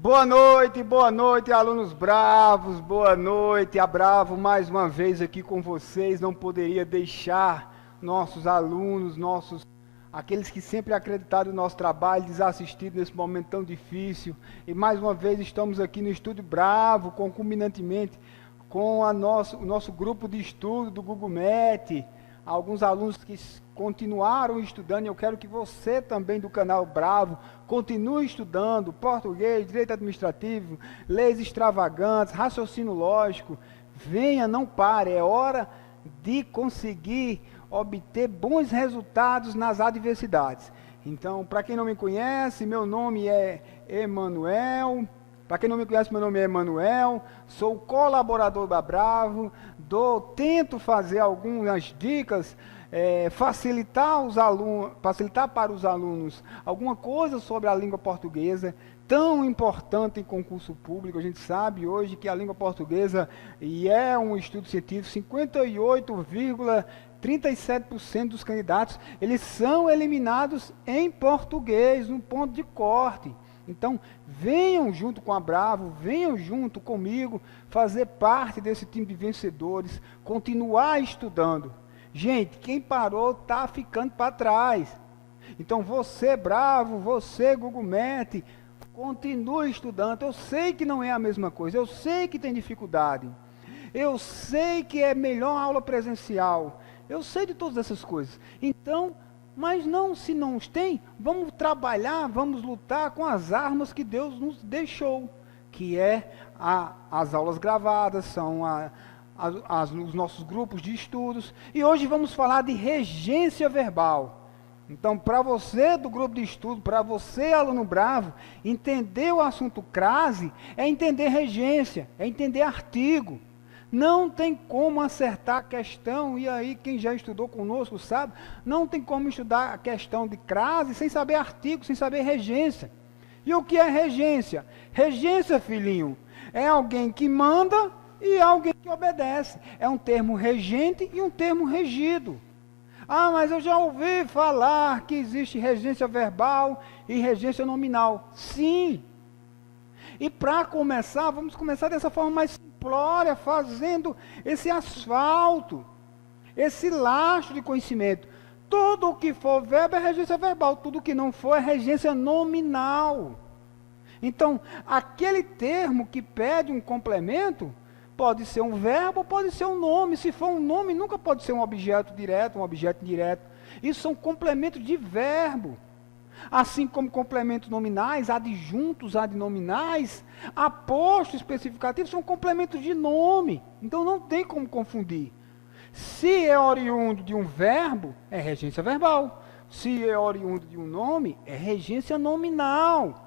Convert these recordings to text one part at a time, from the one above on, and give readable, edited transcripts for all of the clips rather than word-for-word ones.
Boa noite, alunos bravos, boa noite, a Bravo mais uma vez aqui com vocês. Não poderia deixar nossos alunos, aqueles que sempre acreditaram no nosso trabalho, desassistidos nesse momento tão difícil. E mais uma vez estamos aqui no Estúdio Bravo, concomitantemente com o nosso grupo de estudo do Google Meet. Alguns alunos que continuaram estudando, e eu quero que você também do canal Bravo continue estudando português, direito administrativo, leis extravagantes, raciocínio lógico. Venha, não pare, é hora de conseguir obter bons resultados nas adversidades. Então, para quem não me conhece, meu nome é Emanuel. Para quem não me conhece, meu nome é Emanuel, sou colaborador da Bravo, tento fazer algumas dicas, facilitar para os alunos alguma coisa sobre a língua portuguesa, tão importante em concurso público. A gente sabe hoje que a língua portuguesa, e é um estudo científico, 58,37% dos candidatos, eles são eliminados em português, no ponto de corte. Então, venham junto com a Bravo, venham junto comigo, fazer parte desse time de vencedores, continuar estudando. Gente, quem parou está ficando para trás. Então, você Bravo, você Google Meet, continue estudando. Eu sei que não é a mesma coisa, eu sei que tem dificuldade, eu sei que é melhor a aula presencial, eu sei de todas essas coisas. Então, mas não, se não os tem, vamos trabalhar, vamos lutar com as armas que Deus nos deixou, que é as aulas gravadas, são os nossos grupos de estudos, e hoje vamos falar de regência verbal. Então, para você do grupo de estudo, para você aluno bravo, entender o assunto crase é entender regência, é entender artigo. Não tem como acertar a questão, e aí quem já estudou conosco sabe, não tem como estudar a questão de crase sem saber artigo, sem saber regência. E o que é regência? Regência, filhinho, é alguém que manda e alguém que obedece. É um termo regente e um termo regido. Ah, mas eu já ouvi falar que existe regência verbal e regência nominal. Sim. E para começar, vamos começar dessa forma mais simplória, fazendo esse asfalto, esse lastro de conhecimento. Tudo o que for verbo é regência verbal, tudo o que não for é regência nominal. Então, aquele termo que pede um complemento, pode ser um verbo, pode ser um nome. Se for um nome, nunca pode ser um objeto direto, um objeto indireto. Isso são complementos de verbo. Assim como complementos nominais, adjuntos adnominais, aposto especificativo, são complementos de nome. Então não tem como confundir. Se é oriundo de um verbo, é regência verbal. Se é oriundo de um nome, é regência nominal.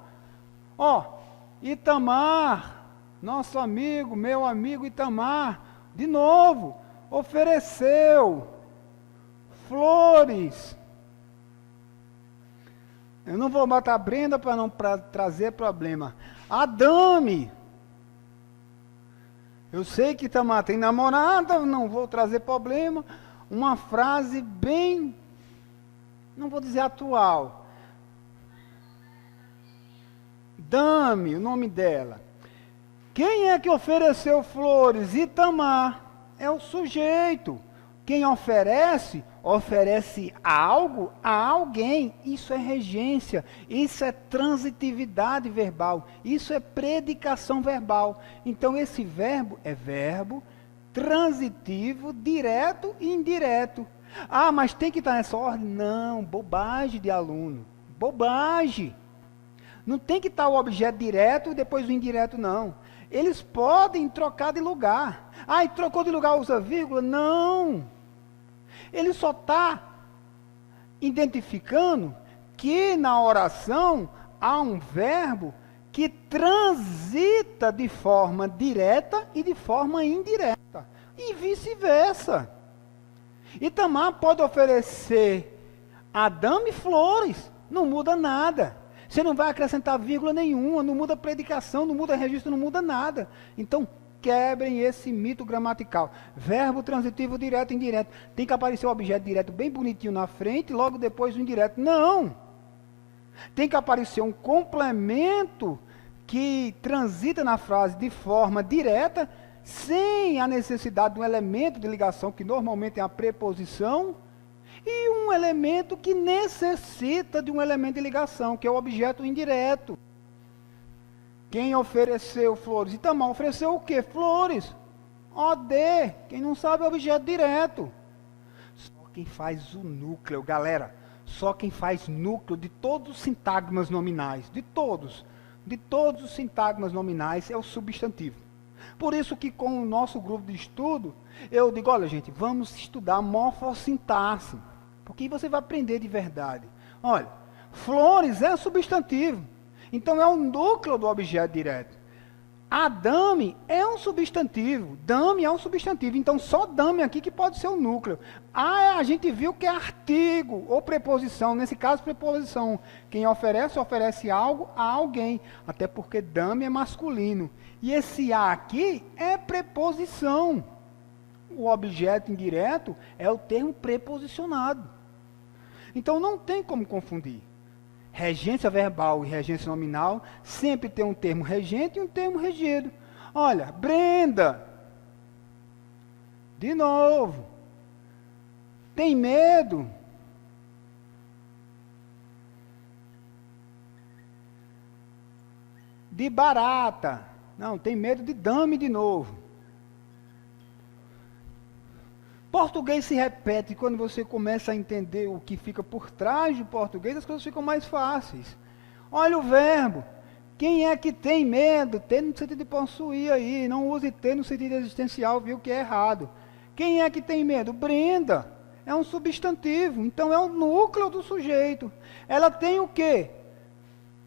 Ó, Itamar, nosso amigo, meu amigo Itamar, de novo, ofereceu flores. Eu não vou matar a Brenda para não trazer problema. Adame. Eu sei que Itamar tem namorada, não vou trazer problema. Uma frase bem, não vou dizer atual. Dame, o nome dela. Quem é que ofereceu flores? Itamar. É o sujeito. Quem oferece, oferece algo a alguém. Isso é regência, isso é transitividade verbal, isso é predicação verbal. Então, esse verbo é verbo transitivo, direto e indireto. Ah, mas tem que estar nessa ordem? Não, bobagem de aluno, bobagem. Não tem que estar o objeto direto e depois o indireto, não. Eles podem trocar de lugar. Ah, e trocou de lugar, usa vírgula? Não. Ele só está identificando que na oração há um verbo que transita de forma direta e de forma indireta. E vice-versa. Itamar pode oferecer a Adame flores, não muda nada. Você não vai acrescentar vírgula nenhuma, não muda a predicação, não muda registro, não muda nada. Então, quebrem esse mito gramatical. Verbo transitivo direto e indireto. Tem que aparecer o objeto direto bem bonitinho na frente, logo depois o indireto. Não! Tem que aparecer um complemento que transita na frase de forma direta, sem a necessidade de um elemento de ligação, que normalmente é a preposição, e um elemento que necessita de um elemento de ligação, que é o objeto indireto. Quem ofereceu flores? Itamar ofereceu o quê? Flores. OD. Quem não sabe é objeto direto. Só quem faz o núcleo, galera, só quem faz núcleo de todos os sintagmas nominais, de todos os sintagmas nominais é o substantivo. Por isso que com o nosso grupo de estudo, eu digo, olha gente, vamos estudar morfossintaxe, porque aí você vai aprender de verdade. Olha, flores é substantivo, então é o núcleo do objeto direto. Adame é um substantivo, dame é um substantivo, então só dame aqui que pode ser o núcleo. A gente viu que é artigo ou preposição, nesse caso preposição. Quem oferece, oferece algo a alguém, até porque dame é masculino. E esse a aqui é preposição. O objeto indireto é o termo preposicionado. Então não tem como confundir. Regência verbal e regência nominal sempre tem um termo regente e um termo regido. Olha, Brenda, de novo, tem medo? De barata. Não, tem medo de dame de novo. Português se repete, quando você começa a entender o que fica por trás do português, as coisas ficam mais fáceis. Olha o verbo. Quem é que tem medo? Ter no sentido de possuir aí, não use ter no sentido existencial, viu que é errado. Quem é que tem medo? Brenda. É um substantivo, então é o núcleo do sujeito. Ela tem o quê?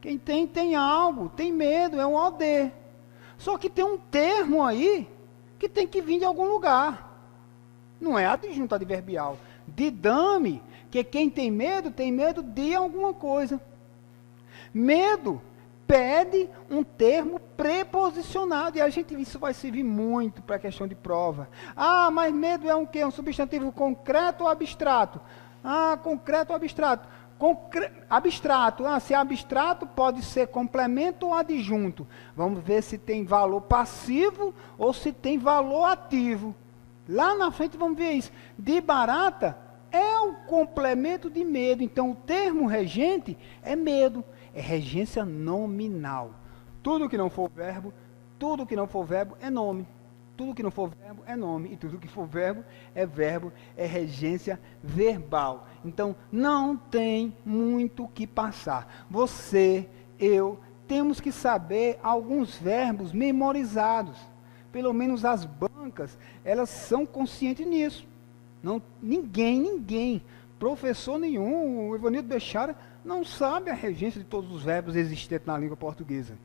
Quem tem algo, tem medo, é um OD. Só que tem um termo aí que tem que vir de algum lugar. Não é adjunto adverbial. De dame, que quem tem medo de alguma coisa. Medo pede um termo preposicionado, e isso vai servir muito para a questão de prova. Ah, mas medo é um quê? Um substantivo concreto ou abstrato? Ah, concreto ou abstrato? Abstrato. Ah, se é abstrato, pode ser complemento ou adjunto. Vamos ver se tem valor passivo ou se tem valor ativo. Lá na frente vamos ver isso. De barata é o complemento de medo. Então o termo regente é medo. É regência nominal. Tudo que não for verbo é nome. Tudo que não for verbo é nome. E tudo que for verbo, é regência verbal. Então não tem muito o que passar. Você, eu, temos que saber alguns verbos memorizados. Pelo menos as bancas, elas são conscientes nisso. Não, ninguém, professor nenhum, o Ivanildo Bechara, não sabe a regência de todos os verbos existentes na língua portuguesa.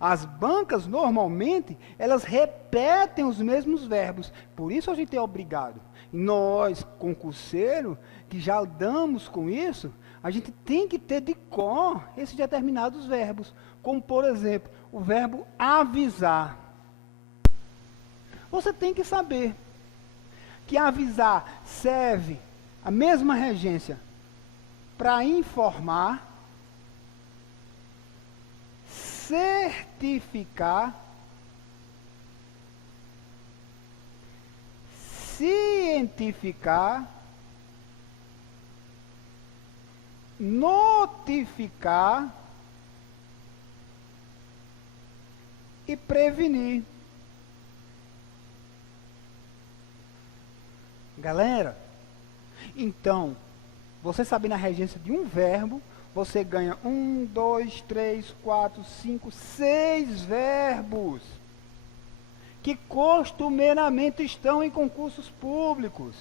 As bancas, normalmente, elas repetem os mesmos verbos. Por isso a gente é obrigado. Nós, concurseiro, que já andamos com isso, a gente tem que ter de cor esses determinados verbos. Como, por exemplo, o verbo avisar. Você tem que saber que avisar serve a mesma regência para informar, certificar, cientificar, notificar e prevenir. Galera, então, você sabendo a regência de um verbo, você ganha 1, 2, 3, 4, 5, 6 verbos que costumeiramente estão em concursos públicos.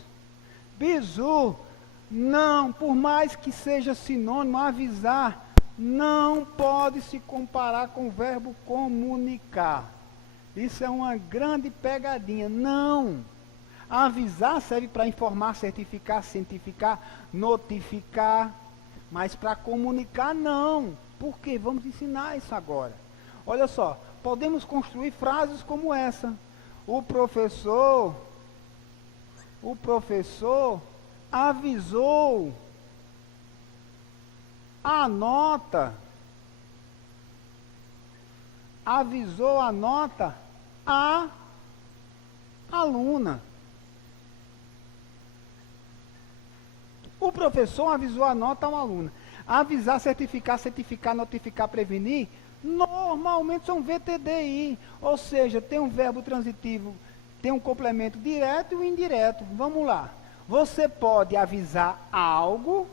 Bizu, não, por mais que seja sinônimo, avisar, não pode se comparar com o verbo comunicar. Isso é uma grande pegadinha. Não. Avisar serve para informar, certificar, cientificar, notificar, mas para comunicar não. Por quê? Vamos ensinar isso agora. Olha só, podemos construir frases como essa. O professor avisou a nota avisou a nota à aluna. O professor avisou a nota ao aluno. Avisar, certificar, notificar, prevenir, normalmente são VTDI, ou seja, tem um verbo transitivo, tem um complemento direto e indireto. Vamos lá. Você pode avisar algo,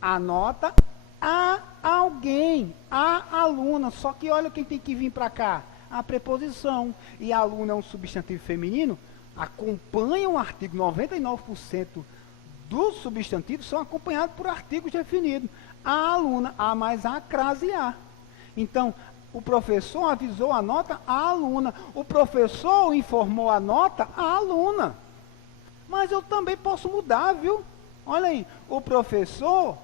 a nota, a alguém, a aluna, só que olha quem tem que vir para cá, a preposição. E a aluna é um substantivo feminino, acompanha o artigo 99% dos substantivos são acompanhados por artigos definidos. A aluna, A mais A, crase A. Então, o professor avisou a nota à aluna. O professor informou a nota à aluna. Mas eu também posso mudar, viu? Olha aí, o professor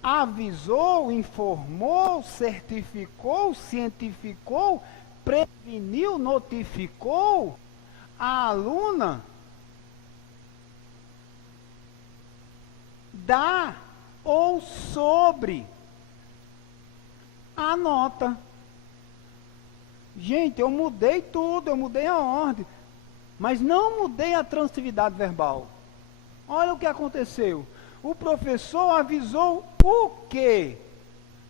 avisou, informou, certificou, cientificou, preveniu, notificou a aluna da ou sobre a nota. Gente, eu mudei tudo, eu mudei a ordem, mas não mudei a transitividade verbal. Olha o que aconteceu. O professor avisou o quê?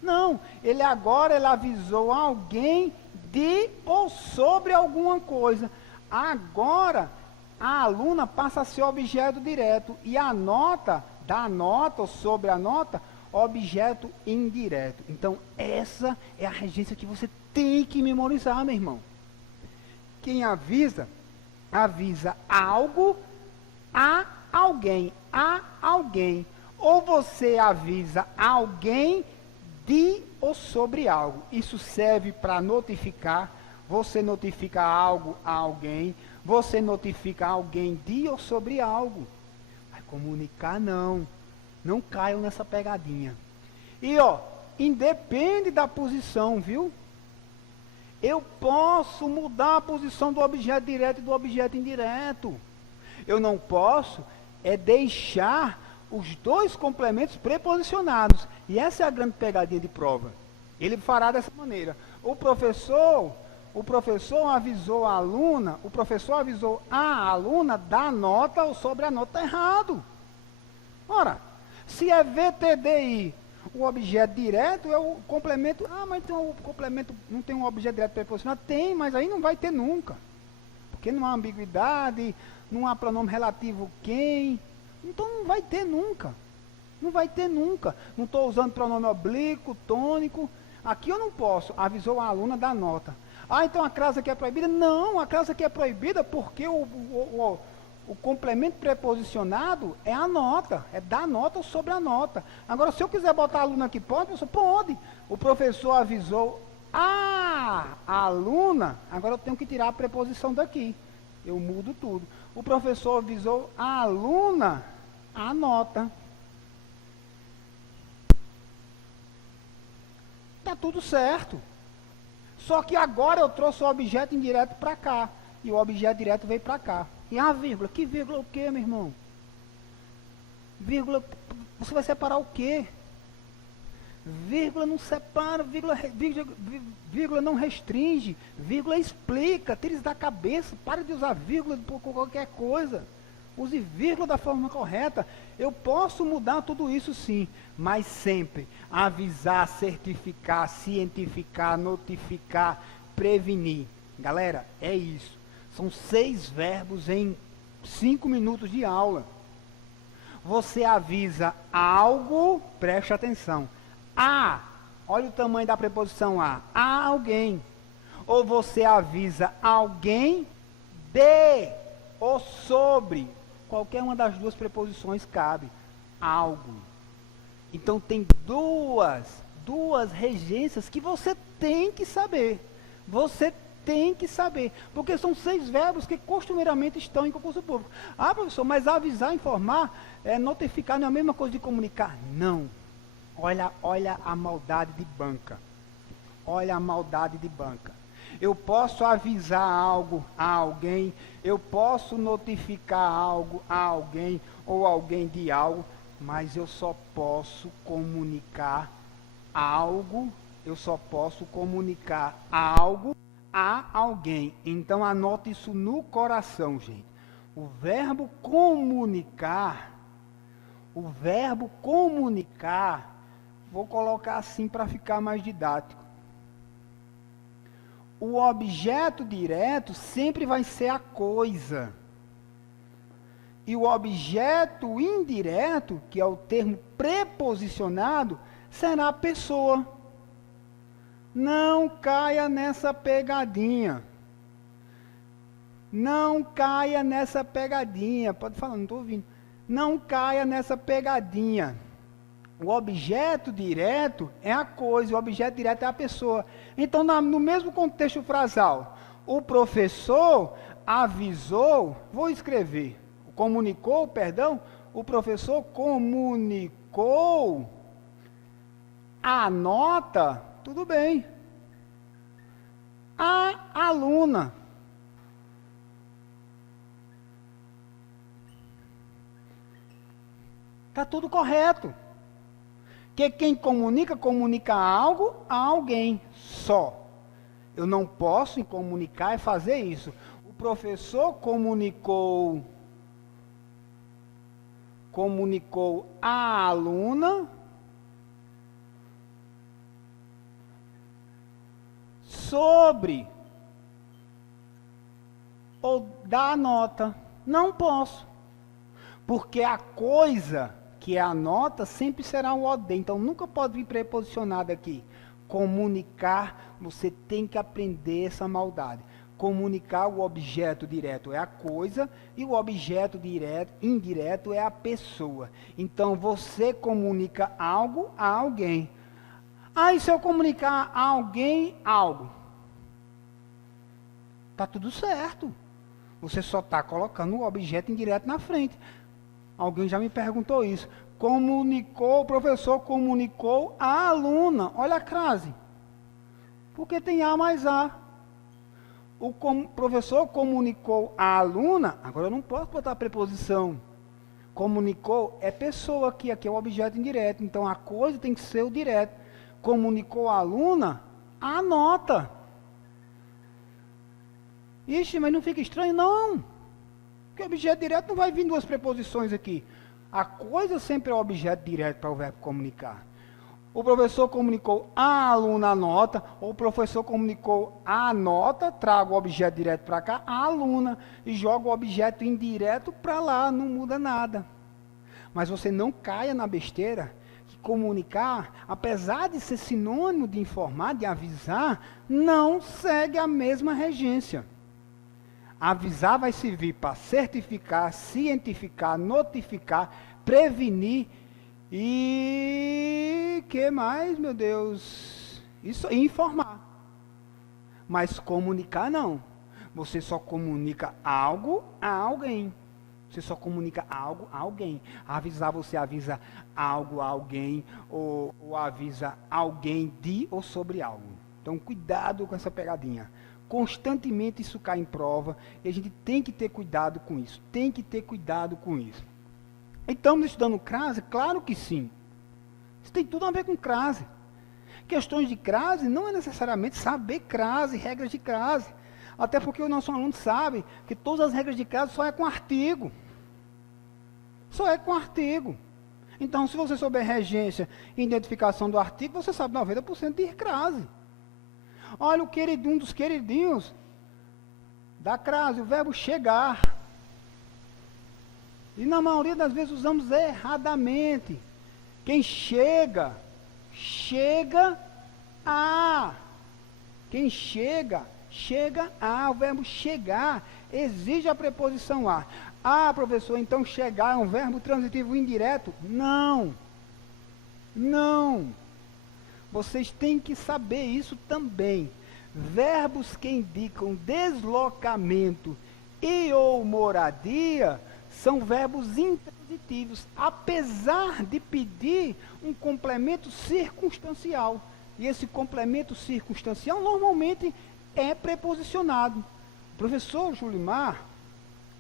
Não, ele avisou alguém de ou sobre alguma coisa. Agora, a aluna passa a ser objeto direto e a nota, da nota ou sobre a nota, objeto indireto. Então, essa é a regência que você tem que memorizar, meu irmão. Quem avisa, avisa algo a alguém, a alguém. Ou você avisa alguém de ou sobre algo. Isso serve para notificar. Você notifica algo a alguém. Você notifica alguém de ou sobre algo. Vai comunicar, não. Não caiam nessa pegadinha. E, independe da posição, viu? Eu posso mudar a posição do objeto direto e do objeto indireto. Eu não posso deixar os dois complementos preposicionados. E essa é a grande pegadinha de prova. Ele fará dessa maneira. O professor avisou a aluna, o professor avisou a aluna da nota ou sobre a nota errado. Ora, se é VTDI, o objeto direto é o complemento. Mas então o complemento não tem um objeto direto preposicionado? Tem, mas aí não vai ter nunca. Porque não há ambiguidade, não há pronome relativo quem. Então não vai ter nunca. Não vai ter nunca. Não estou usando pronome oblíquo, tônico. Aqui eu não posso. Avisou a aluna da nota. Então a crase aqui é proibida? Não, a crase aqui é proibida porque o complemento preposicionado é a nota. É da nota ou sobre a nota. Agora, se eu quiser botar a aluna aqui, pode? Professor? Pode. O professor avisou a aluna. Agora eu tenho que tirar a preposição daqui. Eu mudo tudo. O professor avisou a aluna a nota. Está tudo certo. Só que agora eu trouxe o objeto indireto para cá. E o objeto direto veio para cá. E a vírgula? Que vírgula o quê, meu irmão? Vírgula, você vai separar o quê? Vírgula não separa, vírgula não restringe, vírgula explica, tire isso da cabeça, pare de usar vírgula por qualquer coisa. Use vírgula da forma correta. Eu posso mudar tudo isso sim, mas sempre avisar, certificar, cientificar, notificar, prevenir. Galera, é isso. São 6 verbos em 5 minutos de aula. Você avisa algo, preste atenção. Olha o tamanho da preposição a alguém. Ou você avisa alguém de ou sobre. Qualquer uma das duas preposições cabe. Algo. Então tem duas regências que você tem que saber. Você tem que saber. Porque são 6 verbos que costumeiramente estão em concurso público. Professor, mas avisar, informar, notificar não é a mesma coisa de comunicar? Não. Olha a maldade de banca. Olha a maldade de banca. Eu posso avisar algo a alguém, eu posso notificar algo a alguém ou alguém de algo, mas eu só posso comunicar algo eu só posso comunicar algo a alguém. Então anote isso no coração, gente. O verbo comunicar, vou colocar assim para ficar mais didático. O objeto direto sempre vai ser a coisa. E o objeto indireto, que é o termo preposicionado, será a pessoa. Não caia nessa pegadinha. Não caia nessa pegadinha. Pode falar, não estou ouvindo. Não caia nessa pegadinha. O objeto direto é a coisa, o objeto direto é a pessoa. Então, no mesmo contexto frasal, o professor avisou, vou escrever, comunicou, perdão, o professor comunicou a nota, tudo bem. A aluna. Está tudo correto. Que quem comunica, comunica algo a alguém só. Eu não posso comunicar e fazer isso. O professor comunicou a aluna sobre ou dar nota. Não posso. Porque a coisa que é a nota sempre será o OD. Então nunca pode vir preposicionado aqui. Comunicar, você tem que aprender essa maldade. Comunicar, o objeto direto é a coisa e o objeto indireto é a pessoa. Então você comunica algo a alguém. E se eu comunicar a alguém algo? Está tudo certo. Você só está colocando o objeto indireto na frente. Alguém já me perguntou isso. O professor comunicou a aluna. Olha a crase. Porque tem A mais A. O professor comunicou a aluna. Agora eu não posso botar a preposição. Comunicou é pessoa aqui é o objeto indireto. Então a coisa tem que ser o direto. Comunicou a aluna a nota. Ixi, mas não fica estranho? Não. Porque o objeto direto não vai vir duas preposições aqui. A coisa sempre é o objeto direto para o verbo comunicar. O professor comunicou a aluna a nota, ou o professor comunicou a nota, traga o objeto direto para cá, a aluna, e joga o objeto indireto para lá, não muda nada. Mas você não caia na besteira que comunicar, apesar de ser sinônimo de informar, de avisar, não segue a mesma regência. Avisar vai servir para certificar, cientificar, notificar, prevenir e que mais, meu Deus? Isso, informar. Mas comunicar não. Você só comunica algo a alguém. Você só comunica algo a alguém. Avisar, você avisa algo a alguém ou avisa alguém de ou sobre algo. Então, cuidado com essa pegadinha. Constantemente isso cai em prova e a gente tem que ter cuidado com isso. Tem que ter cuidado com isso. Estamos estudando crase? Claro que sim. Isso tem tudo a ver com crase. Questões de crase não é necessariamente saber crase, regras de crase. Até porque o nosso aluno sabe que todas as regras de crase só é com artigo. Só é com artigo. Então, se você souber regência e identificação do artigo, você sabe 90% de crase. Olha o queridinho, um dos queridinhos da crase, o verbo chegar. E na maioria das vezes usamos erradamente. Quem chega, chega a. Quem chega, chega a. O verbo chegar exige a preposição a. Professor, então chegar é um verbo transitivo indireto? Não. Não. Vocês têm que saber isso também. Verbos que indicam deslocamento e ou moradia são verbos intransitivos, apesar de pedir um complemento circunstancial. E esse complemento circunstancial normalmente é preposicionado. O professor Julimar,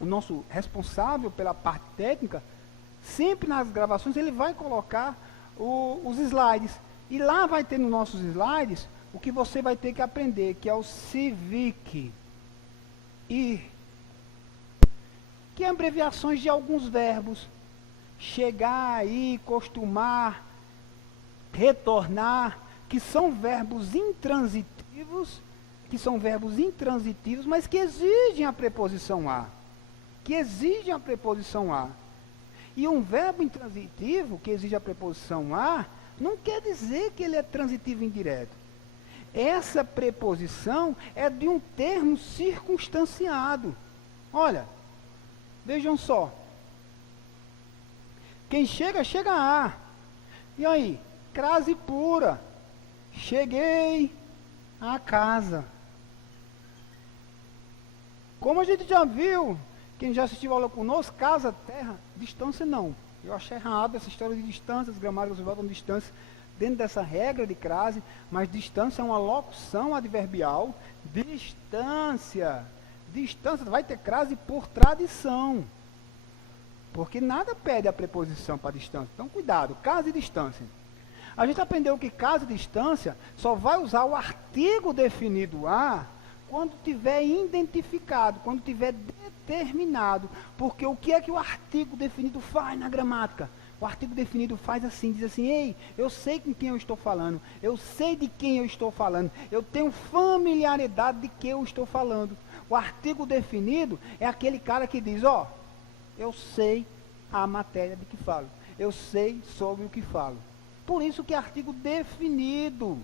o nosso responsável pela parte técnica, sempre nas gravações ele vai colocar os slides. E lá vai ter nos nossos slides o que você vai ter que aprender, que é o civic. Ir. Que é abreviações de alguns verbos. Chegar, ir, costumar, retornar, que são verbos intransitivos, mas que exigem a preposição a. E um verbo intransitivo, que exige a preposição a, não quer dizer que ele é transitivo indireto. Essa preposição é de um termo circunstanciado. Olha, vejam só. Quem chega, chega a. E aí? Crase pura. Cheguei à casa. Como a gente já viu, quem já assistiu a aula conosco, casa, terra, distância não. Eu achei errado essa história de distâncias, gramáticas voltam distância dentro dessa regra de crase, mas distância é uma locução adverbial. Distância. Distância vai ter crase por tradição. Porque nada pede a preposição para distância. Então, cuidado, casa e distância. A gente aprendeu que casa e distância só vai usar o artigo definido a quando tiver identificado, quando tiver determinado. Porque o que é que o artigo definido faz na gramática? O artigo definido faz assim, diz assim, ei, eu sei com quem eu estou falando, eu sei de quem eu estou falando, eu tenho familiaridade de que eu estou falando. O artigo definido é aquele cara que diz, ó, eu sei a matéria de que falo, eu sei sobre o que falo. Por isso que é artigo definido.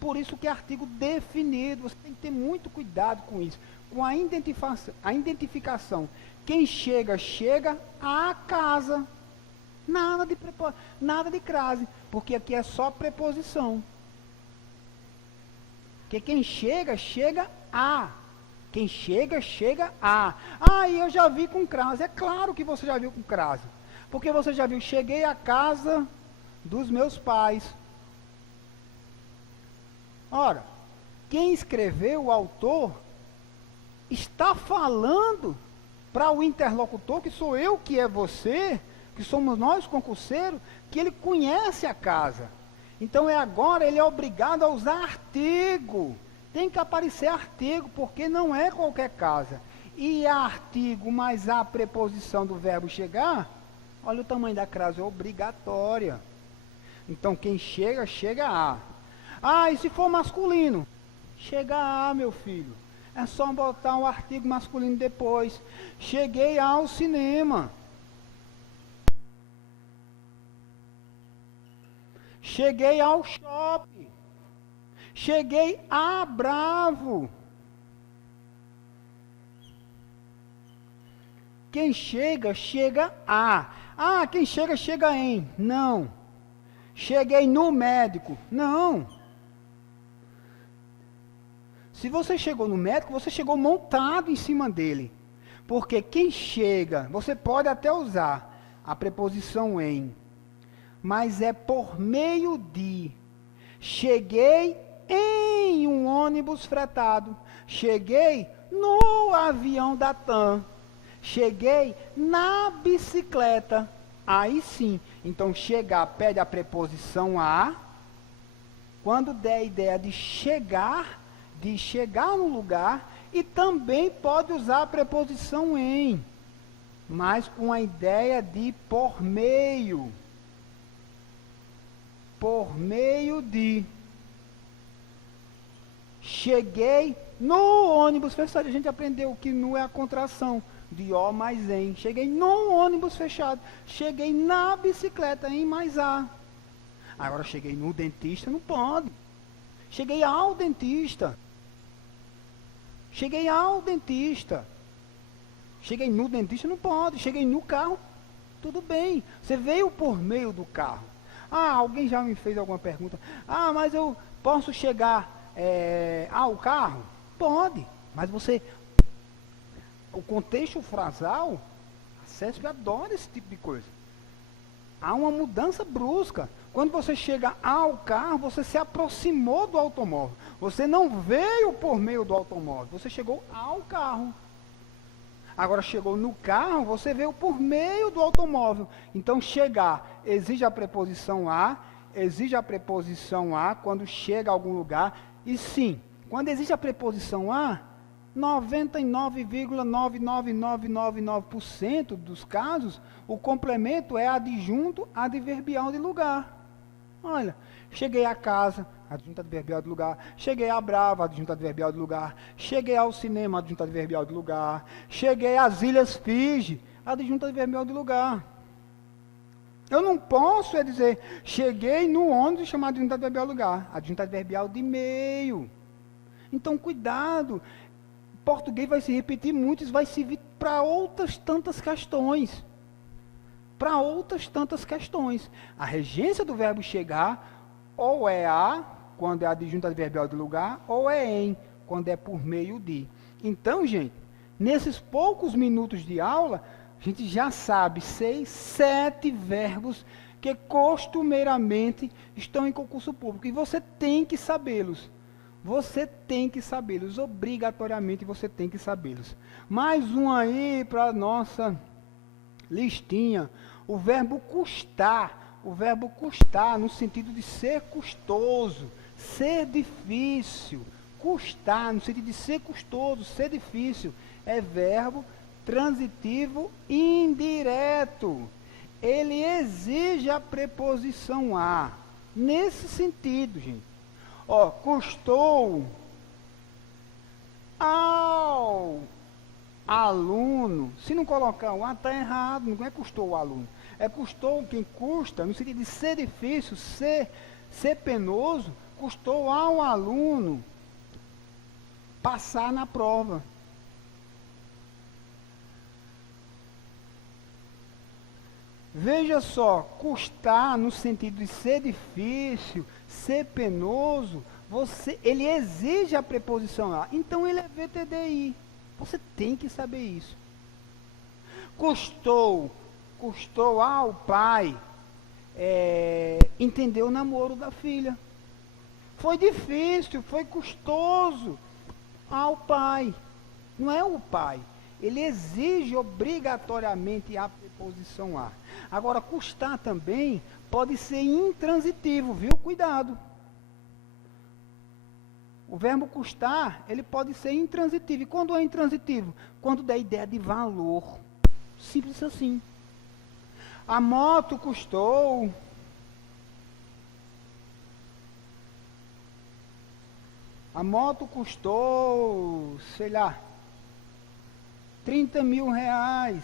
Você tem que ter muito cuidado com isso. Com a identificação. Quem chega, chega à casa. Nada de crase. Porque aqui é só preposição. Porque quem chega, chega a. Quem chega, chega a. Ah, e eu já vi com crase. É claro que você já viu com crase. Porque você já viu, cheguei à casa dos meus pais. Ora, quem escreveu, o autor, está falando para o interlocutor, que sou eu, que é você, que somos nós, concurseiros, que ele conhece a casa. Então agora ele é obrigado a usar artigo. Tem que aparecer artigo, porque não é qualquer casa. E artigo mais a preposição do verbo chegar, olha o tamanho da crase, é obrigatória. Então quem chega, chega a. Ah, e se for masculino? Chega a, meu filho. É só botar um artigo masculino depois. Cheguei ao cinema. Cheguei ao shopping. Cheguei a Bravo. Quem chega, chega a. Ah, quem chega, chega em. Não. Cheguei no médico. Não. Se você chegou no médico, você chegou montado em cima dele. Porque quem chega, você pode até usar a preposição em, mas é por meio de. Cheguei em um ônibus fretado. Cheguei no avião da TAM. Cheguei na bicicleta. Aí sim. Então, chegar pede a preposição a. Quando der a ideia de chegar no lugar, e também pode usar a preposição em, mas com a ideia de por meio. Por meio de. Cheguei no ônibus fechado. A gente aprendeu que no é a contração de O mais em. Cheguei no ônibus fechado. Cheguei na bicicleta, em mais a. Agora cheguei no dentista, não pode. Cheguei ao dentista. Cheguei ao dentista. Cheguei no dentista, não pode. Cheguei no carro, tudo bem. Você veio por meio do carro. Ah, alguém já me fez alguma pergunta. Ah, mas eu posso chegar ao carro? Pode. Mas você... O contexto frasal, a CESP adora esse tipo de coisa. Há uma mudança brusca. Quando você chega ao carro, você se aproximou do automóvel. Você não veio por meio do automóvel, você chegou ao carro. Agora chegou no carro, você veio por meio do automóvel. Então chegar exige a preposição a exige a preposição a quando chega a algum lugar. E sim, quando existe a preposição a, 99,99999% dos casos, o complemento é adjunto adverbial de lugar. Olha, cheguei a casa, adjunto adverbial de lugar. Cheguei a Brava, adjunto adverbial de lugar. Cheguei ao cinema, adjunto adverbial de lugar. Cheguei às Ilhas Fiji, adjunto adverbial de lugar. Eu não posso dizer, cheguei no ônibus chamado adjunto adverbial de lugar. Adjunto adverbial de meio. Então, cuidado. Português vai se repetir muito, isso vai servir para outras tantas questões. Para outras tantas questões. A regência do verbo chegar, ou é a, quando é adjunto adverbial de lugar, ou é em, quando é por meio de. Então, gente, nesses poucos minutos de aula, a gente já sabe 6, 7 verbos que costumeiramente estão em concurso público. E você tem que sabê-los. Você tem que sabê-los, obrigatoriamente você tem que sabê-los. Mais um aí para a nossa listinha. O verbo custar. O verbo custar no sentido de ser custoso, ser difícil. Custar no sentido de ser custoso, ser difícil. É verbo transitivo indireto. Ele exige a preposição a. Nesse sentido, gente. Ó, custou ao aluno. Se não colocar o a, está errado. Não é custou o aluno. É custou quem custa, no sentido de ser difícil, ser penoso, custou ao aluno passar na prova. Veja só, custar no sentido de ser difícil, ser penoso, ele exige a preposição a. Então ele é VTDI. Você tem que saber isso. Custou ao pai entender o namoro da filha. Foi difícil, foi custoso ao pai. Não é o pai. Ele exige obrigatoriamente a preposição a. Agora, custar também pode ser intransitivo, viu? Cuidado. O verbo custar, ele pode ser intransitivo. E quando é intransitivo? Quando dá ideia de valor. Simples assim. A moto custou... A moto custou, sei lá, 30 mil reais.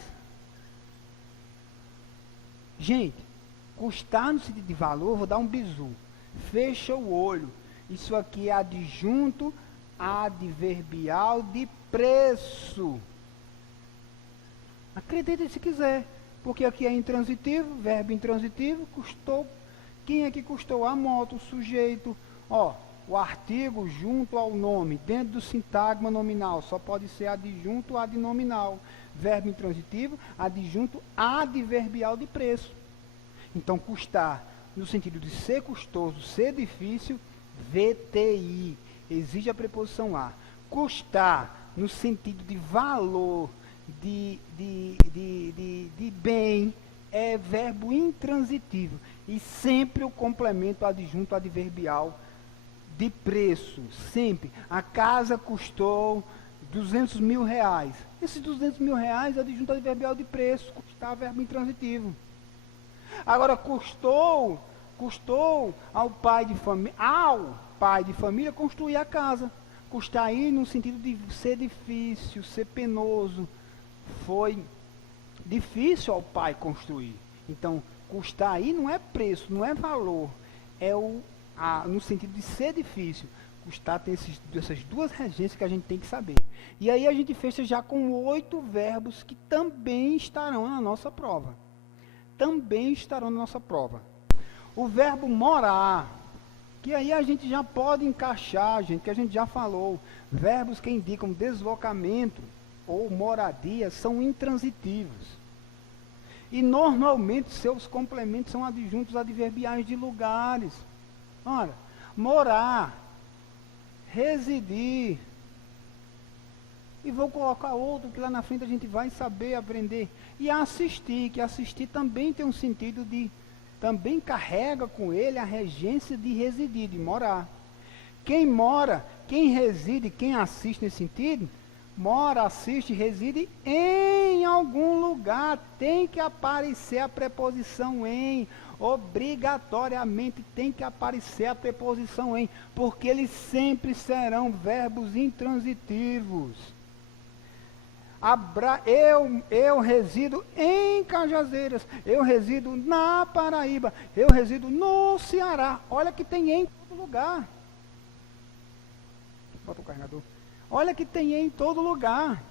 Gente, custar no sentido de valor, vou dar um bizu. Fecha o olho. Isso aqui é adjunto adverbial de preço. Acredite se quiser, porque aqui é intransitivo, verbo intransitivo, custou. Quem é que custou? A moto, o sujeito. Ó, o artigo junto ao nome, dentro do sintagma nominal, só pode ser adjunto adnominal. Verbo intransitivo, adjunto adverbial de preço. Então, custar, no sentido de ser custoso, ser difícil, VTI, exige a preposição a. Custar, no sentido de valor, de bem, é verbo intransitivo. E sempre o complemento adjunto adverbial de preço, sempre. A casa custou 200 mil reais. Esses 200 mil reais é adjunto adverbial de preço, custar verbo intransitivo. Agora, custou ao pai de família construir a casa. Custar aí no sentido de ser difícil, ser penoso. Foi difícil ao pai construir. Então, custar aí não é preço, não é valor. É no sentido de ser difícil. Custar tem essas duas regências que a gente tem que saber. E aí a gente fecha já com 8 verbos que também estarão na nossa prova. Também estarão na nossa prova. O verbo morar, que aí a gente já pode encaixar, gente, que a gente já falou. Verbos que indicam deslocamento ou moradia são intransitivos. E normalmente seus complementos são adjuntos adverbiais de lugares. Ora, morar, residir. E vou colocar outro que lá na frente a gente vai saber aprender. E assistir, que assistir também tem um sentido de também carrega com ele a regência de residir, de morar. Quem mora, quem reside, quem assiste nesse sentido, mora, assiste, reside em algum lugar. Tem que aparecer a preposição em. Obrigatoriamente tem que aparecer a preposição em, porque eles sempre serão verbos intransitivos. Eu resido em Cajazeiras, eu resido na Paraíba, eu resido no Ceará. Olha que tem em todo lugar. Bota o carregador. Olha que tem em todo lugar.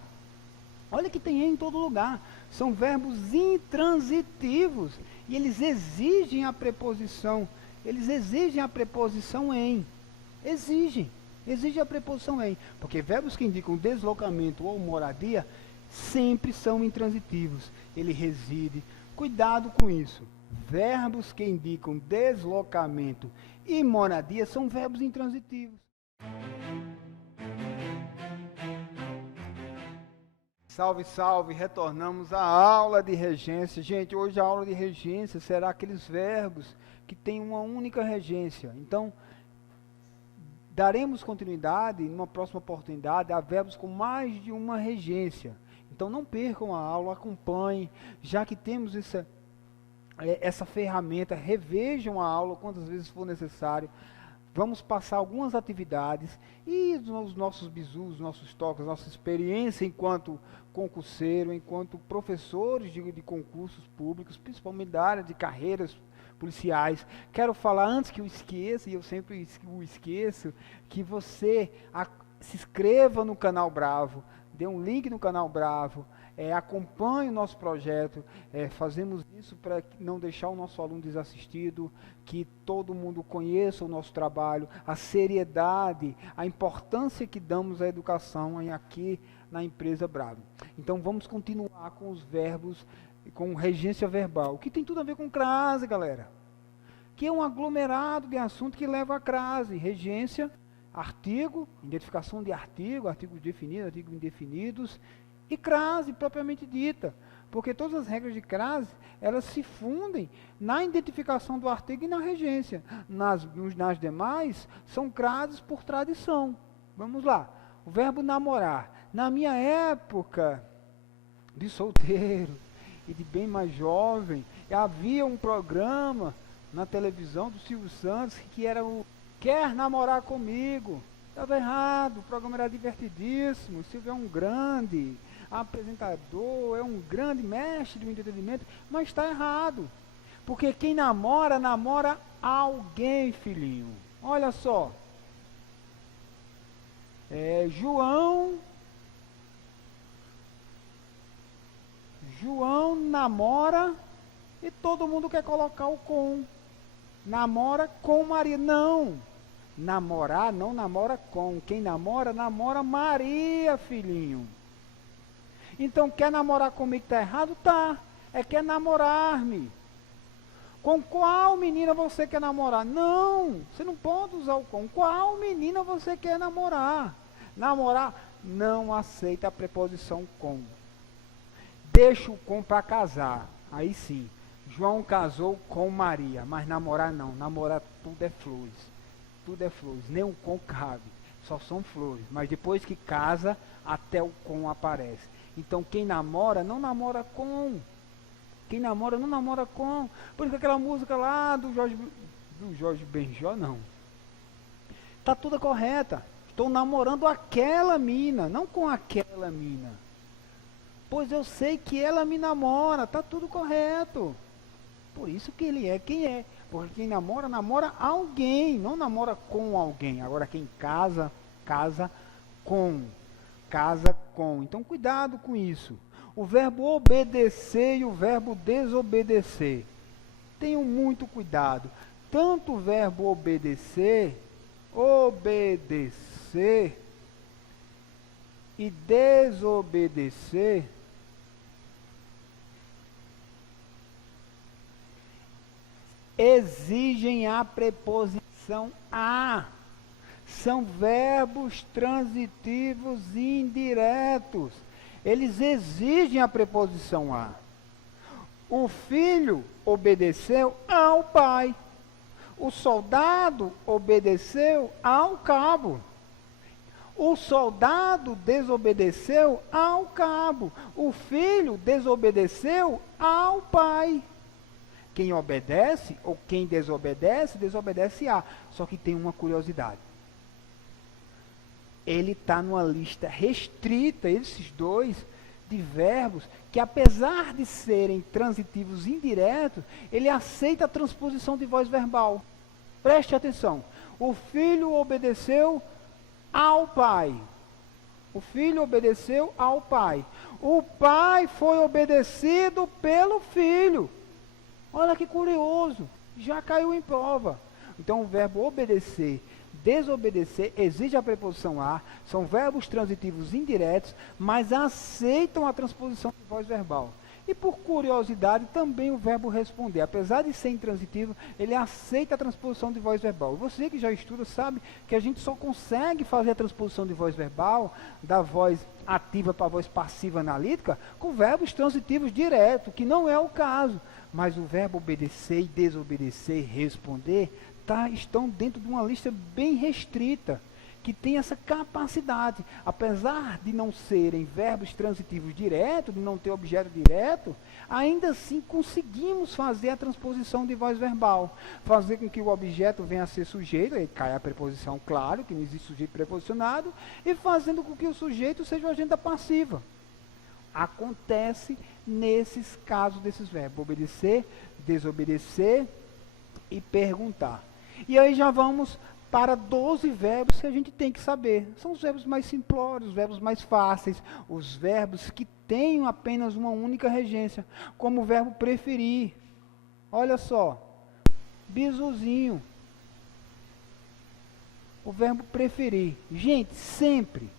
Olha que tem em todo lugar. São verbos intransitivos. E eles exigem a preposição. Eles exigem a preposição em. Exigem a preposição em. Porque verbos que indicam deslocamento ou moradia sempre são intransitivos. Ele reside. Cuidado com isso. Verbos que indicam deslocamento e moradia são verbos intransitivos. Salve, salve, retornamos à aula de regência. Gente, hoje a aula de regência será aqueles verbos que têm uma única regência. Então, daremos continuidade, numa próxima oportunidade, a verbos com mais de uma regência. Então, não percam a aula, acompanhem, já que temos essa ferramenta, revejam a aula quantas vezes for necessário. Vamos passar algumas atividades e os nossos bisus, nossos toques, nossa experiência enquanto concurseiro, enquanto professores de concursos públicos, principalmente da área de carreiras policiais. Quero falar, antes que eu esqueça, e eu sempre o esqueço, que você se inscreva no Canal Bravo, dê um link no Canal Bravo, acompanhe o nosso projeto. Fazemos isso para não deixar o nosso aluno desassistido, que todo mundo conheça o nosso trabalho, a seriedade, a importância que damos à educação aqui na empresa Bravo. Então vamos continuar com os verbos, com regência verbal, que tem tudo a ver com crase, galera. Que é um aglomerado de assunto que leva a crase. Regência, artigo, identificação de artigo, artigos definidos, artigos indefinidos, e crase propriamente dita, porque todas as regras de crase, elas se fundem na identificação do artigo e na regência. Nas demais, são crases por tradição. Vamos lá, o verbo namorar. Na minha época de solteiro e de bem mais jovem, havia um programa na televisão do Silvio Santos que era o Quer Namorar Comigo. Estava errado, o programa era divertidíssimo, o Silvio é um grande apresentador, é um grande mestre do entretenimento, mas está errado. Porque quem namora, namora alguém, filhinho. Olha só. João namora e todo mundo quer colocar o com. Namora com Maria. Não. Namorar não namora com. Quem namora, namora Maria, filhinho. Então, quer namorar comigo está errado? Tá. Quer namorar-me. Com qual menina você quer namorar? Não, você não pode usar o com. Qual menina você quer namorar? Namorar não aceita a preposição com. Deixa o com para casar. Aí sim. João casou com Maria, mas namorar não. Namorar tudo é flores. Tudo é flores. Nem o com cabe. Só são flores. Mas depois que casa, até o com aparece. Então quem namora, não namora com. Quem namora, não namora com. Por isso aquela música lá do Jorge Benjó, não. Está toda correta. Estou namorando aquela mina, não com aquela mina. Pois eu sei que ela me namora, está tudo correto. Por isso que ele é quem é. Porque quem namora, namora alguém, não namora com alguém. Agora quem casa, casa com. Casa com. Então cuidado com isso. O verbo obedecer e o verbo desobedecer. Tenham muito cuidado. Tanto o verbo obedecer e desobedecer exigem a preposição a. São verbos transitivos indiretos. Eles exigem a preposição a. O filho obedeceu ao pai. O soldado obedeceu ao cabo. O soldado desobedeceu ao cabo. O filho desobedeceu ao pai. Quem obedece ou quem desobedece, desobedece a. Só que tem uma curiosidade. Ele está numa lista restrita, esses dois, de verbos, que apesar de serem transitivos indiretos, ele aceita a transposição de voz verbal. Preste atenção. O filho obedeceu ao pai. O filho obedeceu ao pai. O pai foi obedecido pelo filho. Olha que curioso. Já caiu em prova. Então o verbo obedecer, desobedecer, exige a preposição a, são verbos transitivos indiretos, mas aceitam a transposição de voz verbal. E por curiosidade, também o verbo responder, apesar de ser intransitivo, ele aceita a transposição de voz verbal. Você que já estuda sabe que a gente só consegue fazer a transposição de voz verbal, da voz ativa para a voz passiva analítica, com verbos transitivos diretos, que não é o caso. Mas o verbo obedecer e desobedecer, responder, estão dentro de uma lista bem restrita, que tem essa capacidade. Apesar de não serem verbos transitivos diretos, de não ter objeto direto, ainda assim conseguimos fazer a transposição de voz verbal. Fazer com que o objeto venha a ser sujeito, aí cai a preposição, claro, que não existe sujeito preposicionado, e fazendo com que o sujeito seja o agente da passiva. Acontece nesses casos desses verbos: obedecer, desobedecer e perguntar. E aí já vamos para 12 verbos que a gente tem que saber. São os verbos mais simplórios, os verbos mais fáceis, os verbos que têm apenas uma única regência, como o verbo preferir. Olha só, bisuzinho. O verbo preferir. Gente, sempre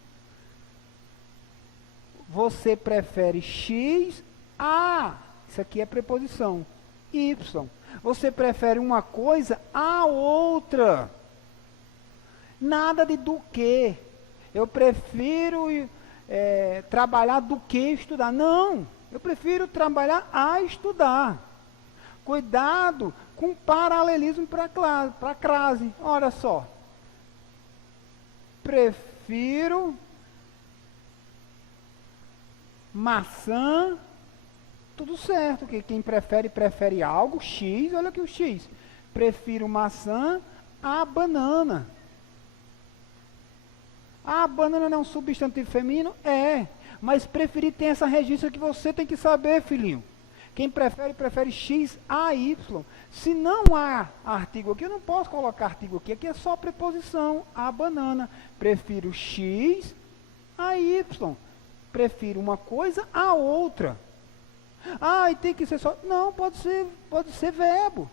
você prefere X a, isso aqui é preposição, Y. Você prefere uma coisa a outra. Nada de do que. Eu prefiro trabalhar do que estudar. Não, eu prefiro trabalhar a estudar. Cuidado com paralelismo para a crase. Olha só. Prefiro maçã. Tudo certo, que quem prefere algo, X, olha aqui o X. Prefiro maçã a banana. A banana não é um substantivo feminino? É, mas preferir tem essa regência que você tem que saber, filhinho. Quem prefere X a Y. Se não há artigo aqui, eu não posso colocar artigo aqui. Aqui é só preposição, a banana. Prefiro X a Y. Prefiro uma coisa a outra. Ah, e tem que ser só... Não, pode ser verbo.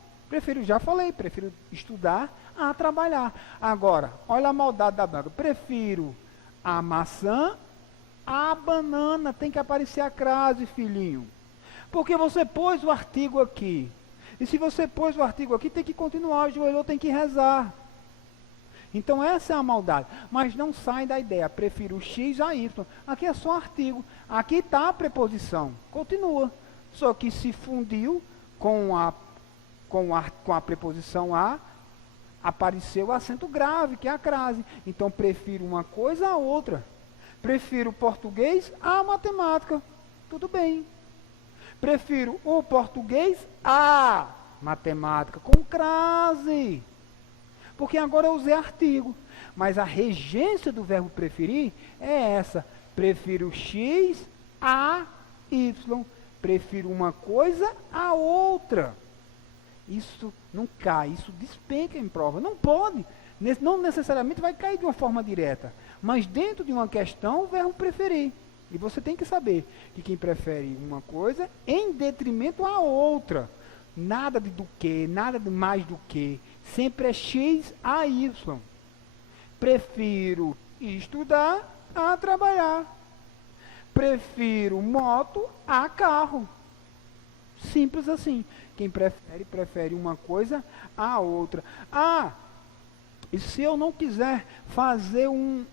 Já falei, prefiro estudar a trabalhar. Agora, olha a maldade da banca. Prefiro a maçã a banana. Tem que aparecer a crase, filhinho. Porque você pôs o artigo aqui. E se você pôs o artigo aqui, tem que continuar, o joelho tem que rezar. Então essa é a maldade. Mas não sai da ideia. Prefiro X a Y. Aqui é só artigo. Aqui está a preposição. Continua. Só que se fundiu com a preposição a, apareceu o acento grave, que é a crase. Então, prefiro uma coisa a outra. Prefiro português a matemática. Tudo bem. Prefiro o português a matemática, com crase. Porque agora eu usei artigo. Mas a regência do verbo preferir é essa. Prefiro X a Y. Prefiro uma coisa a outra. Isso não cai, isso despenca em prova. Não pode. Não necessariamente vai cair de uma forma direta. Mas dentro de uma questão, o verbo preferir. E você tem que saber que quem prefere uma coisa em detrimento à outra. Nada de do que, nada de mais do que. Sempre é X a Y. Prefiro estudar a trabalhar. Prefiro moto a carro. Simples assim. Quem prefere uma coisa a outra. Ah, e se eu não quiser fazer um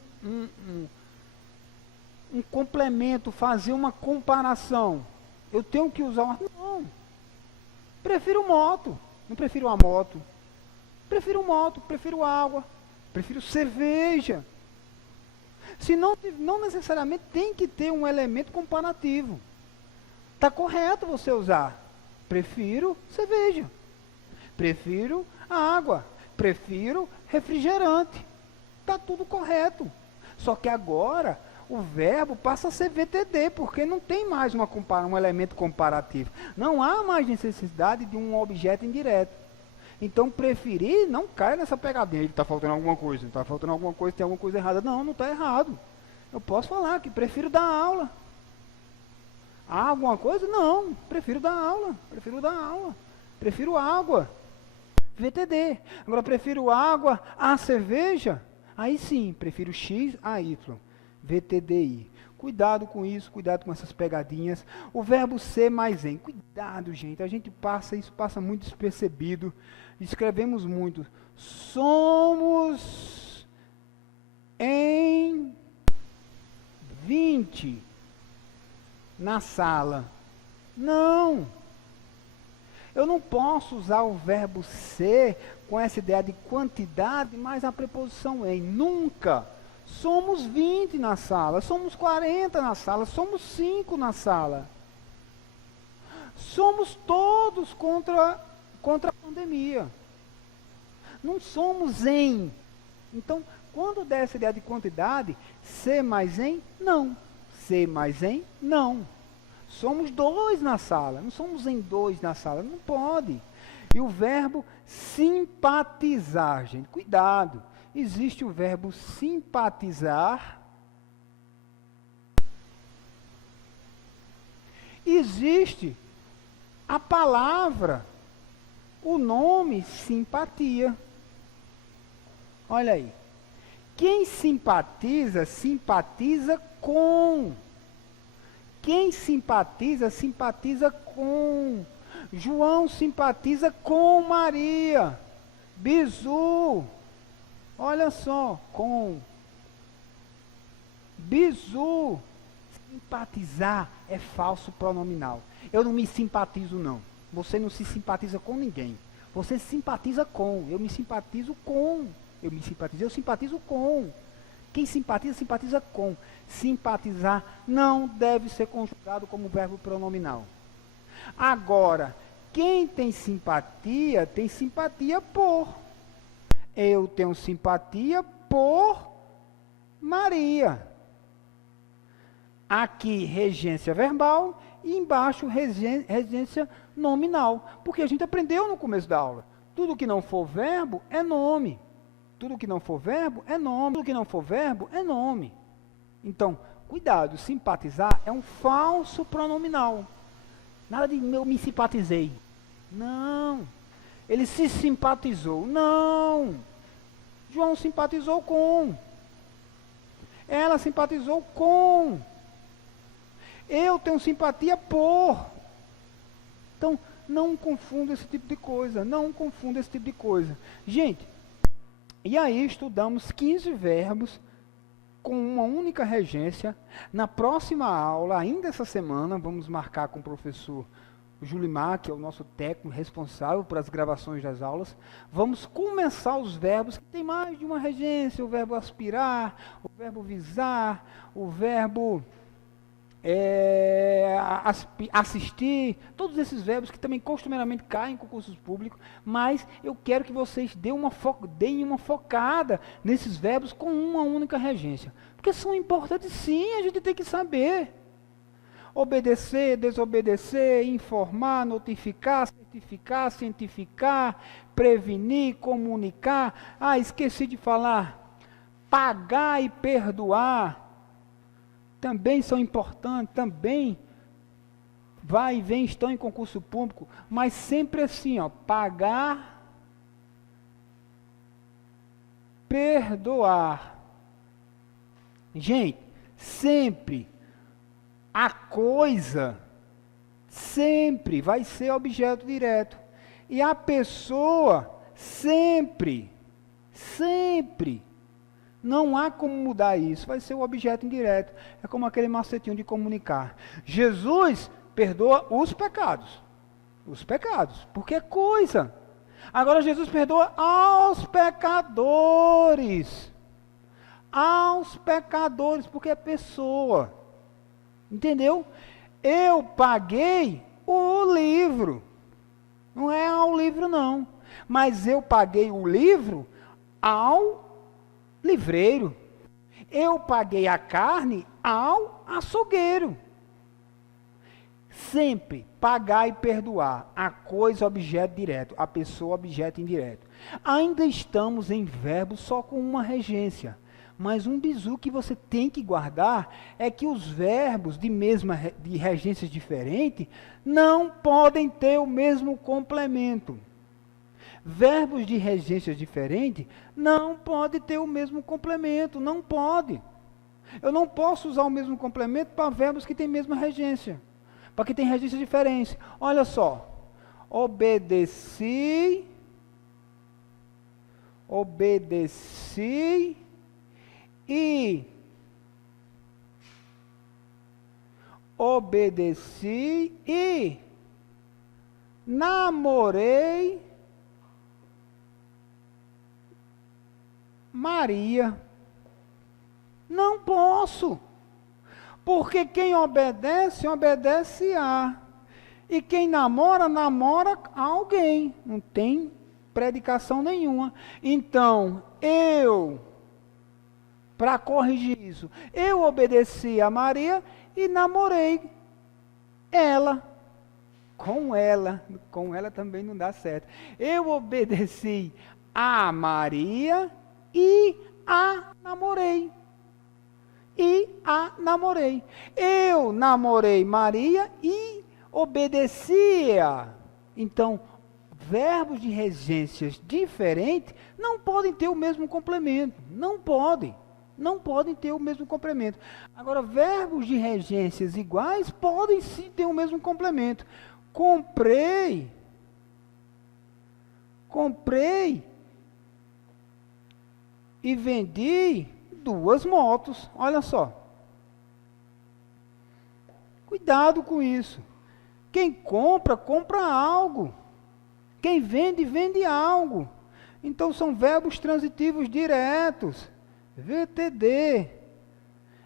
complemento, fazer uma comparação, eu tenho que usar não. Prefiro moto, não prefiro a moto. Prefiro moto, prefiro água, prefiro cerveja. Se não, não necessariamente tem que ter um elemento comparativo. Está correto você usar. Prefiro cerveja. Prefiro água. Prefiro refrigerante. Está tudo correto. Só que agora o verbo passa a ser VTD, porque não tem mais um elemento comparativo. Não há mais necessidade de um objeto indireto. Então, preferir não cai nessa pegadinha. Está faltando alguma coisa, está faltando alguma coisa, tem alguma coisa errada. Não, não está errado. Eu posso falar que prefiro dar aula. Há alguma coisa? Não, prefiro dar aula. Prefiro dar aula. Prefiro água. VTD. Agora, prefiro água à cerveja? Aí sim, prefiro X a Y. VTDI. Cuidado com isso, cuidado com essas pegadinhas. O verbo ser mais em. Cuidado, gente. A gente isso passa muito despercebido. Escrevemos muito. Somos em 20 na sala. Não. Eu não posso usar o verbo ser com essa ideia de quantidade, mais a preposição em. Nunca. Somos 20 na sala, somos 40 na sala, somos 5 na sala. Somos todos contra a pandemia. Não somos em. Então, quando der essa ideia de quantidade, ser mais em, não. Ser mais em, não. Somos 2 na sala, não somos em 2 na sala, não pode. E o verbo simpatizar, gente, cuidado. Existe o verbo simpatizar. Existe a palavra, o nome simpatia. Olha aí. Quem simpatiza, simpatiza com. Quem simpatiza, simpatiza com. João simpatiza com Maria. Bizu. Olha só, com. Bizu. Simpatizar é falso pronominal. Eu não me simpatizo, não. Você não se simpatiza com ninguém. Você se simpatiza com. Eu me simpatizo com. Eu simpatizo com. Quem simpatiza, simpatiza com. Simpatizar não deve ser conjugado como verbo pronominal. Agora, quem tem simpatia por. Eu tenho simpatia por Maria. Aqui, regência verbal e embaixo, regência nominal. Porque a gente aprendeu no começo da aula. Tudo que não for verbo é nome. Tudo que não for verbo é nome. Tudo que não for verbo é nome. Então, cuidado, simpatizar é um falso pronominal. Nada de eu me simpatizei. Não. Ele se simpatizou. Não. João simpatizou com. Ela simpatizou com. Eu tenho simpatia por. Então, não confunda esse tipo de coisa. Não confunda esse tipo de coisa. Gente, e aí estudamos 15 verbos com uma única regência. Na próxima aula, ainda essa semana, vamos marcar com o professor Julimar, que é o nosso técnico responsável por as gravações das aulas. Vamos começar os verbos que tem mais de uma regência, o verbo aspirar, o verbo visar, o verbo assistir, todos esses verbos que também costumeiramente caem em concursos públicos, mas eu quero que vocês deem uma focada nesses verbos com uma única regência, porque são importantes sim, a gente tem que saber. Obedecer, desobedecer, informar, notificar, certificar, cientificar, prevenir, comunicar. Ah, esqueci de falar. Pagar e perdoar também são importantes, também vai e vem, estão em concurso público, mas sempre assim, ó, pagar, perdoar. Gente, sempre a coisa sempre vai ser objeto direto. E a pessoa sempre, não há como mudar isso, vai ser o objeto indireto. É como aquele macetinho de comunicar. Jesus perdoa os pecados. Os pecados. Porque é coisa. Agora Jesus perdoa aos pecadores. Aos pecadores, porque é pessoa. Entendeu? Eu paguei o livro. Não é ao livro, não. Mas eu paguei o livro ao livreiro. Eu paguei a carne ao açougueiro. Sempre pagar e perdoar. A coisa objeto direto, a pessoa objeto indireto. Ainda estamos em verbo só com uma regência. Mas um bizu que você tem que guardar é que os verbos de regências diferentes não podem ter o mesmo complemento. Verbos de regências diferentes não podem ter o mesmo complemento, não pode. Eu não posso usar o mesmo complemento para verbos que têm mesma regência, para que tem regência diferente. Olha só, obedeci, e obedeci e namorei Maria. Não posso. Porque quem obedece, obedece a. E quem namora, namora a alguém. Não tem predicação nenhuma. Então, para corrigir isso, eu obedeci a Maria e namorei ela. Com ela também não dá certo. Eu obedeci a Maria e a namorei. Eu namorei Maria e obedecia. Então, verbos de regências diferentes não podem ter o mesmo complemento. Não podem ter o mesmo complemento. Agora, verbos de regências iguais podem sim ter o mesmo complemento. Comprei e vendi 2 motos. Olha só. Cuidado com isso. Quem compra, compra algo. Quem vende, vende algo. Então, são verbos transitivos diretos. VTD.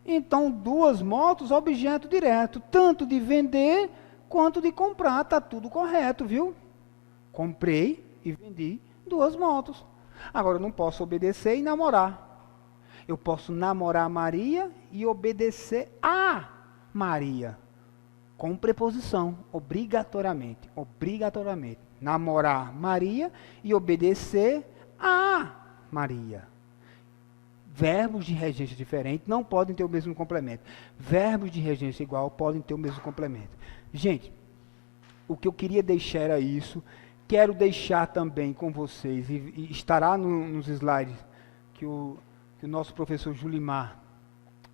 Então, 2 motos, objeto direto. Tanto de vender, quanto de comprar. Está tudo correto, viu? Comprei e vendi 2 motos. Agora, eu não posso obedecer e namorar. Eu posso namorar Maria e obedecer a Maria. Com preposição, obrigatoriamente. Namorar Maria e obedecer a Maria. Verbos de regência diferente não podem ter o mesmo complemento. Verbos de regência igual podem ter o mesmo complemento. Gente, o que eu queria deixar era isso. Quero deixar também com vocês, e estará nos slides que o nosso professor Julimar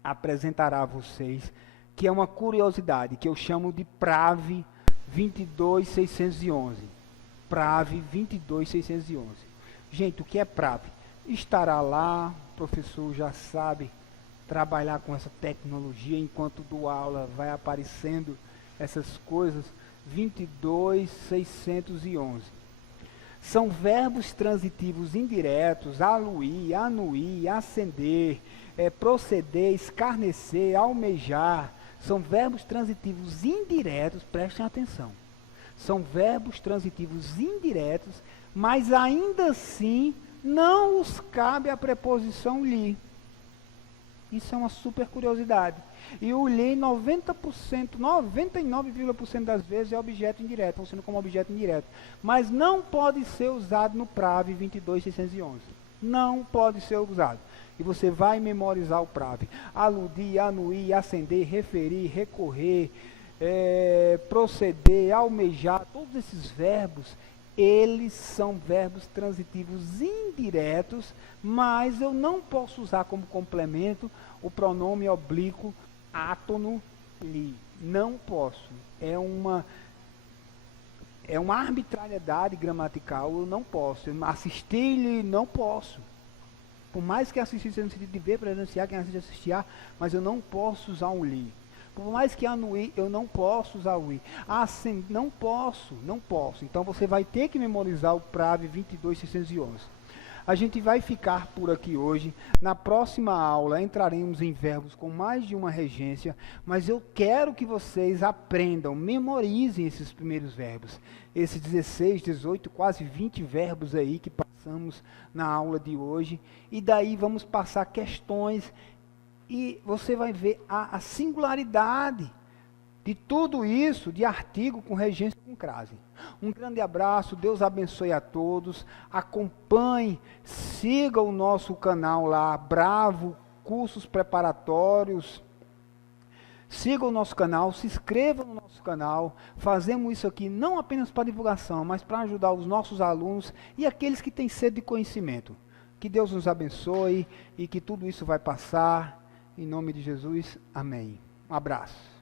apresentará a vocês, que é uma curiosidade, que eu chamo de PRAVE 22611. PRAVE 22611. Gente, o que é PRAVE? Estará lá, o professor já sabe trabalhar com essa tecnologia, enquanto do aula vai aparecendo essas coisas. 22611. São verbos transitivos indiretos: aluir, anuir, ascender, proceder, escarnecer, almejar. São verbos transitivos indiretos, prestem atenção. São verbos transitivos indiretos, mas ainda assim não os cabe a preposição li. Isso é uma super curiosidade. E o li 90%, 99,% das vezes é objeto indireto, funciona como objeto indireto. Mas não pode ser usado no PRAVE 22611. Não pode ser usado. E você vai memorizar o PRAVE. Aludir, anuir, ascender, referir, recorrer, proceder, almejar, todos esses verbos, eles são verbos transitivos indiretos, mas eu não posso usar como complemento o pronome oblíquo átono li. Não posso. É uma arbitrariedade gramatical, eu não posso. Assistir-lhe, não posso. Por mais que assistir seja no sentido de ver, presenciar, quem assiste assistir, mas eu não posso usar um li. Por mais que anue, eu não posso usar o i. Não posso. Então você vai ter que memorizar o PRAV 22611. A gente vai ficar por aqui hoje. Na próxima aula entraremos em verbos com mais de uma regência, mas eu quero que vocês aprendam, memorizem esses primeiros verbos. Esses 16, 18, quase 20 verbos aí que passamos na aula de hoje. E daí vamos passar questões e você vai ver a singularidade de tudo isso, de artigo com regência com crase. Um grande abraço, Deus abençoe a todos, acompanhe, siga o nosso canal lá, Bravo, cursos preparatórios, siga o nosso canal, se inscreva no nosso canal, fazemos isso aqui não apenas para divulgação, mas para ajudar os nossos alunos e aqueles que têm sede de conhecimento. Que Deus nos abençoe e que tudo isso vai passar, em nome de Jesus, amém. Um abraço.